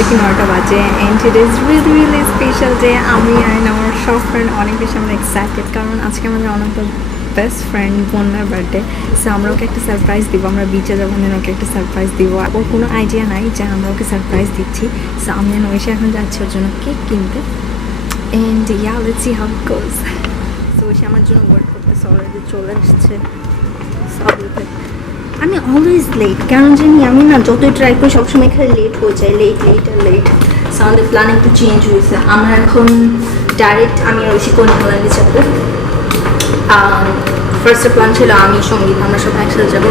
ঘড়িতে কি 9টা বাজে and it is really really special day. আমি অ্যান্ড আমার সব ফ্রেন্ড অনেক বেশি আমরা এক্সাইটেড, কারণ আজকে আমাদের অনেক বেস্ট ফ্রেন্ড বন্যার বার্থডে। সো আমরা ওকে একটা সারপ্রাইজ দিব, আমরা বিচে যাবো, দেন ওকে একটা সারপ্রাইজ দিব। ওর কোনো আইডিয়া নাই যে আমরা ওকে সারপ্রাইজ দিচ্ছি। সো আমি নৈশে এখন যাচ্ছি ওর জন্য কেক কিনতে, and yeah let's see how it goes. So সে আমার জন্য ওয়েট করতেছে, অলরেডি চলে এসছে। আমি অলওয়েজ লেট, কারণ জানি আমি না যতই ট্রাই করি সবসময় খালি লেট হয়ে যায়, লেট লেট আর লেট। সো আমাদের প্ল্যান একটু চেঞ্জ হয়েছে, আমরা এখন ডাইরেক্ট আমি আর ঐশী কোনি আইল্যান্ডে যাবো। ফার্স্টের প্ল্যান ছিল আমি সঙ্গীত আমরা সব একসাথে যাবো।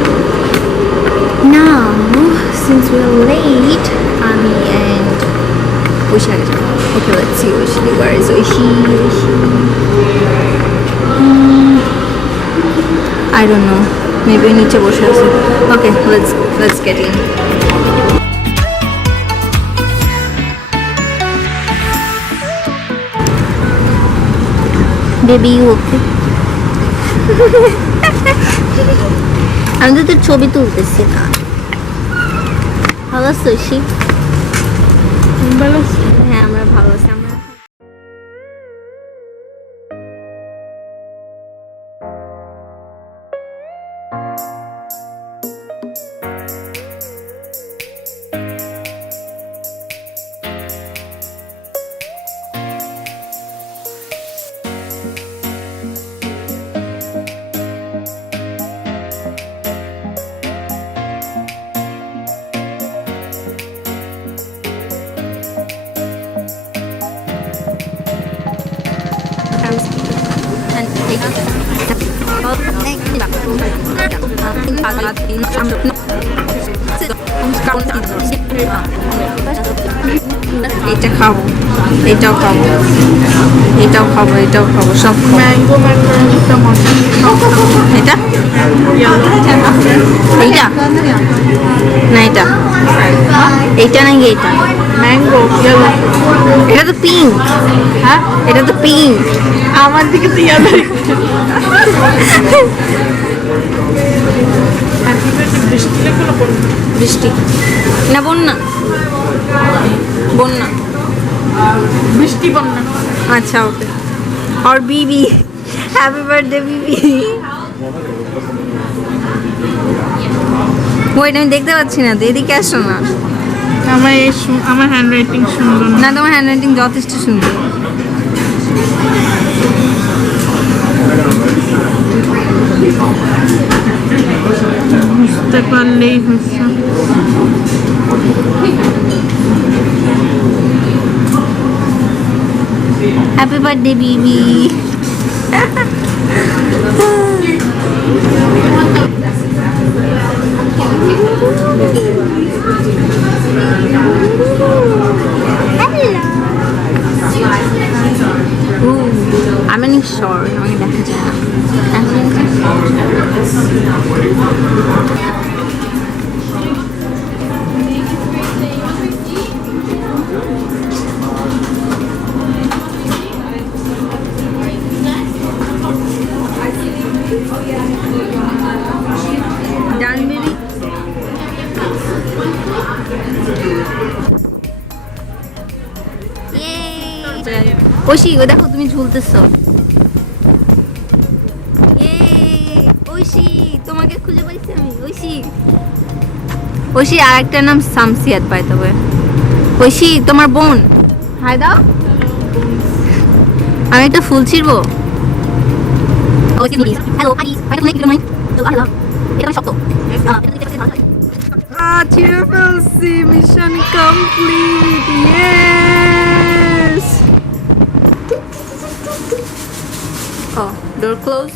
না সিন্স উই আর লেট আমি অ্যান্ড ঐশী আগে যাবো। Okay let's see Oishi, where is Oishi? I don't know. Maybe নিচে বসে আছে। Okay, let's get in. Baby, you okay? আমি তো তোর ছবি তুলতেছি না। ভালো আছো ঐশী? ভালো আছি। হ্যাঁ আমরা ভালো আছি। এটা খাবো, এটাও খাবো, এটাও খাবো, এটাও খাবো, সব ম্যাঙ্গো ম্যাঙ্গো এটা এইটা না, এটা এইটা নাকি এটা ম্যাঙ্গো? এটা তো পিঙ্ক। হ্যাঁ এটা তো পিঙ্ক। আমার দিকে তো বৃষ্টি না বন্যা, বন্যা বৃষ্টি বন্যা। আচ্ছা ওকে। আর বিবি হ্যাপি বার্থডে বিবি। ওইটা আমি দেখতে পাচ্ছি না তো, এদিকে আসো না। আমার হ্যান্ড রাইটিং সুন্দর না। তোমার হ্যান্ড রাইটিং যথেষ্ট সুন্দর। বুঝতে পারলেই হচ্ছে। Happy birthday Bibi. I'm in short. আমাকে দেখা যায় না। ডানবেরি ঐশী, ও দেখো তুমি ঝুলতেছো। ঐশী তোমাকে খুঁজে পাইছি আমি। ঐশী, ঐশী আর একটা নাম শামসিয়াত বাই দ্য ওয়ে। ঐশী তোমার বোন। হাই দাও। আমি একটা ফুল ছিড়বো। হ্যালো এটা শক্ত। ছিঁড়ে ফেলছি। Mission complete. ইয়েস। ও ডোর ক্লোজ।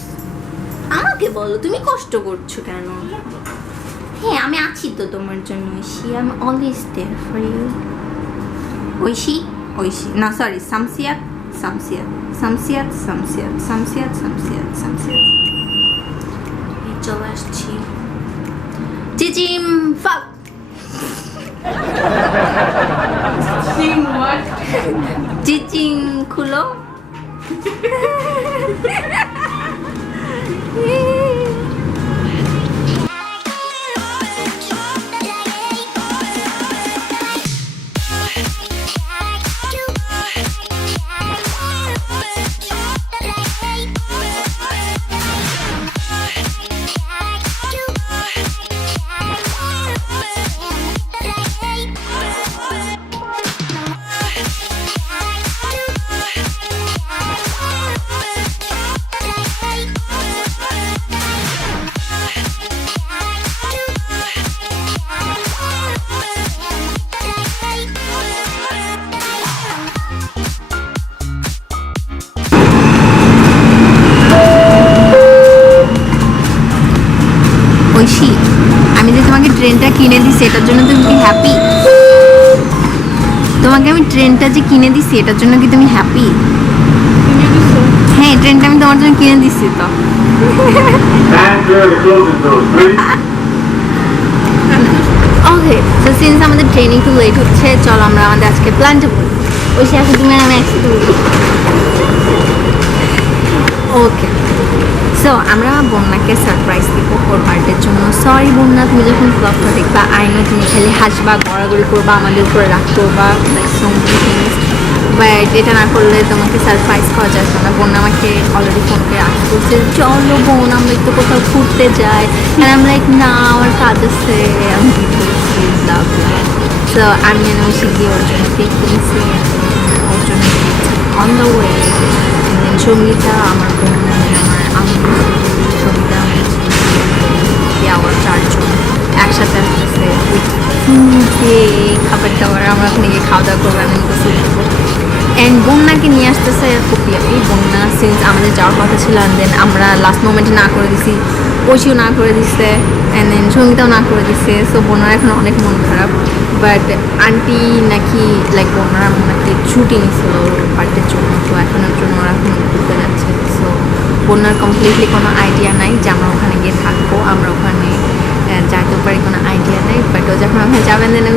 আমাকে বলো তুমি কষ্ট করছো কেন? হ্যাঁ আমি আছি তো তোমার জন্য Oishi. I am always there for you. Oishi, Oishi না সরি শামসিয়াত, শামসিয়াত, শামসিয়াত, শামসিয়াত, শামসিয়াত, শামসিয়াত, শামসিয়াত। এই চলে আসছি। চিচিম ফাক। চিচিং খুলো। ট্রেনটা কিনে দিছি, এটার জন্য তুমি কি হ্যাপি? তোমাকে আমি ট্রেনটা যে কিনে দিছি এটার জন্য কি তুমি হ্যাপি? হ্যাঁ, ট্রেনটা আমি তোমার জন্য কিনে দিছি তো। ওকে, তো সিন্স আমাদের ট্রেন একটু লেট হচ্ছে, চলো আমরা আমাদের আজকে প্ল্যানটা বলি। ওই সে এখন তুমি আর আমি একসাথে বলি। ওকে, সো আমরা বন্যাকে সারপ্রাইজ দিব ওর বার্থডের জন্য। সরি বন্যা, তুমি যখন ব্লগটা দেখবা আই নো তুমি খালি হাসবা, গড়াগড়ি করবা, আমাদের উপরে রাগ করবা, like so many things, but এটা না করলে তোমাকে সারপ্রাইজ করা যাবে না। বোন আমাকে অলরেডি ফোন করে আস করছে, চলো বোন আমরা একটু কোথাও ঘুরতে যাই, আর আমি লাইক না আমার কাজ আছে, আমি সো আমি শিখি ওর জন্য কেক কিনেছি, ওর জন্য অন দ্য ওয়ে। সঙ্গীতা আমার বোন, আমার আমি সঙ্গীতা, আমার চারজন একসাথে আসতেছে খাবার দাবার, আমরা ওখানে গিয়ে খাওয়া দাওয়া করবো, আমি অ্যান্ড বন্যাকে নিয়ে আসতেছে এই বন্যা সিন্স আমাদের যাওয়ার কথা ছিল, অ্যান্ড দেন আমরা লাস্ট মোমেন্টে না করে দিছি, ঐশীও না করে দিচ্ছে, অ্যান্ড দেন সঙ্গীতাও না করে দিচ্ছে। সো বন্যার এখন অনেক মন খারাপ, বাট আন্টি নাকি লাইক বন্যার নাকি ছুটি নিছিল ওর বার্থডের জন্য, তো এখনের জন্য ওরা এখন ঘুরতে যাচ্ছে। সো বন্যার কমপ্লিটলি কোনো আইডিয়া নাই যে আমরা ওখানে গিয়ে থাকবো, আমরা ওখানে যাইতে পারি, কোনো আইডিয়া নেই। বাট ও যখন ওখানে যাবেন দেন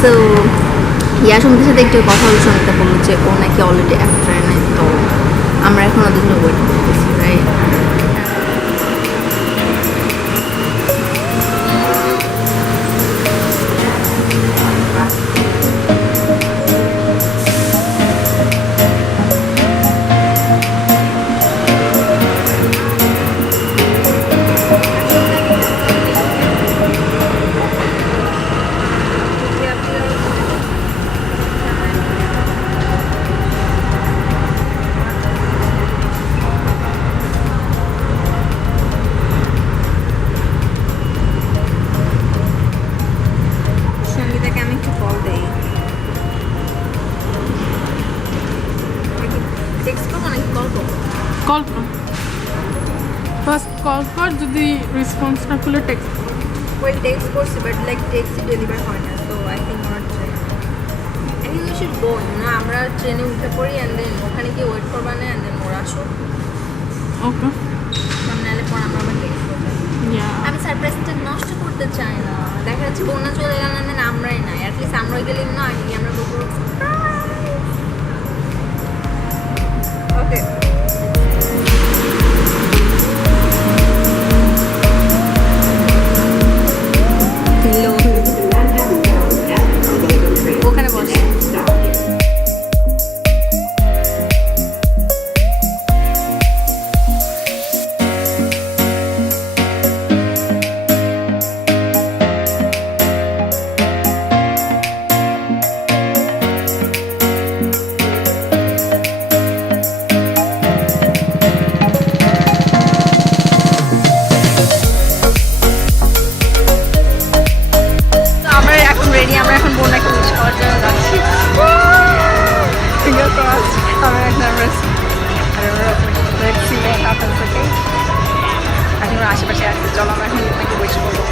সো ইয়া সঙ্গীতের সাথে একটু কথা হলো, সঙ্গীতা বললো যে ও নাকি অলরেডি এক ফ্রেন্ড, তো আমরা এখন ওদের জন্য ওয়েট করতেছি, রাইট? কল কর, ফার্স্ট কল কর, যদি রেসপন্স না করলে টেক্সট কর। ওই টেক্সট করছি, বাট লাইক টেক্সট ডেলিভার হয় না, তো I think not train. I think we should go না, আমরা ট্রেনে উঠে পড়ি, অ্যান্ড দেন ওখানে গিয়ে ওয়েট করবা না, অ্যান্ড দেন ওরা আসো। ওকে, নাহলে পর আমরা আবার টেক্সট করবো। আমি সারপ্রাইজটা নষ্ট করতে চাই না, দেখা যাচ্ছে বন্যা চলে গেল, দেন আমরাই নাই, অ্যাটলিস্ট আমরাই গেলে না আগে আমরা বলবো ওকে। ওখানে বসে আশেপাশে আছে, চলো আমরা এখন আপনাকে উইশ করবো।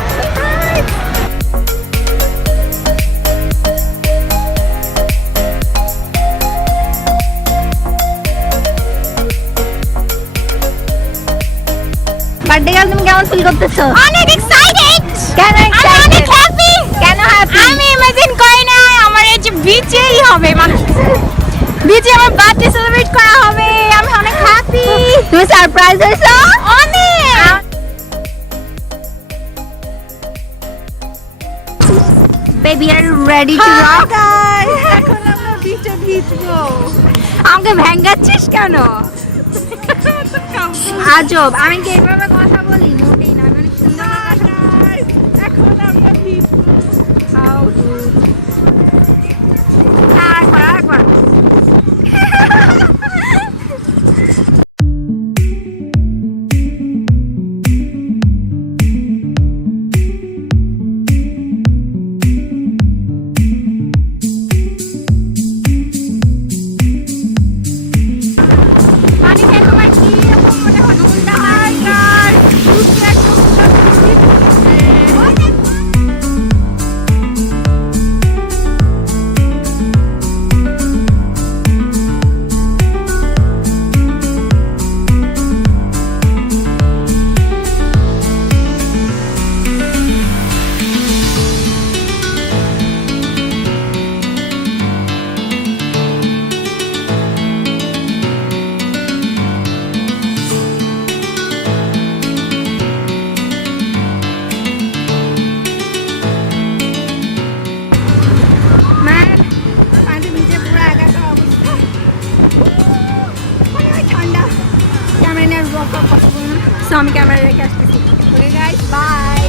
বার্থডে গার্ল, তুমি কেমন ফিল করতেছো? অনেক এক্সাইটেড। কেন অনেক হ্যাপি। কেন হ্যাপি? আমি ইমাজিন করি না আমার এই যে বিচেই হবে, মানে বিচে আমার বার্থডে সেলিব্রেট করা হবে, আমি অনেক হ্যাপি। তুমি সারপ্রাইজ হইছো অনেক। Baby are ready to rock. এখন আমরা বিচে ভিজবো। আমাকে ভেঙ্গাচ্ছিস কেন? আজব, আমি কি এভাবে কথা বলি? মোটেই না, আমি অনেক সুন্দর কথা বলি। এখন আমরা ভিজবো। How rude. আরেকবার। মানে তোমার কি এরকম মনে হয়? পসিবল না। সো আমি ক্যামেরা রেখে আসতেছি। Okay guys bye.